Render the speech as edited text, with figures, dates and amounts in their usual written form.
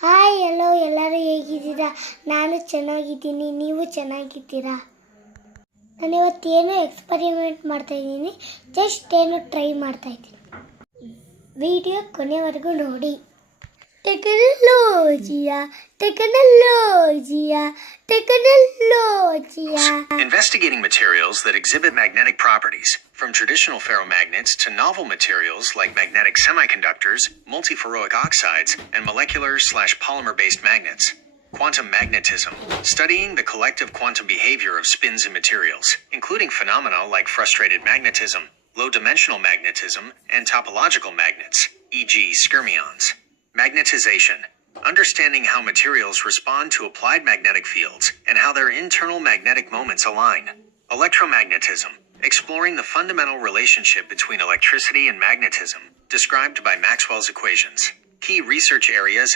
Hi ಎಲ್ಲೋ ಎಲ್ಲರೂ ಹೇಗಿದ್ದೀರಾ? ನಾನು ಚೆನ್ನಾಗಿದ್ದೀನಿ. ನೀವು ಚೆನ್ನಾಗಿದ್ದೀರಾ? ನಾನಿವತ್ತೇನು ಎಕ್ಸ್ಪರಿಮೆಂಟ್ ಮಾಡ್ತಾಯಿದ್ದೀನಿ. ಜಸ್ಟ್ ಏನು ಟ್ರೈ ಮಾಡ್ತಾಯಿದ್ದೀನಿ. ವಿಡಿಯೋ ಕೊನೆವರೆಗೂ ನೋಡಿ. ಟೆಕ್ನಾಲಜಿಯಾ. Investigating materials that exhibit magnetic properties, from traditional ferromagnets to novel materials like magnetic semiconductors, multiferroic oxides, and molecular/polymer-based magnets. Quantum magnetism, studying the collective quantum behavior of spins in materials, including phenomena like frustrated magnetism, low-dimensional magnetism, and topological magnets, e.g. skyrmions. Magnetization, understanding how materials respond to applied magnetic fields and how their internal magnetic moments align. Electromagnetism, exploring the fundamental relationship between electricity and magnetism, described by Maxwell's equations. Key research areas and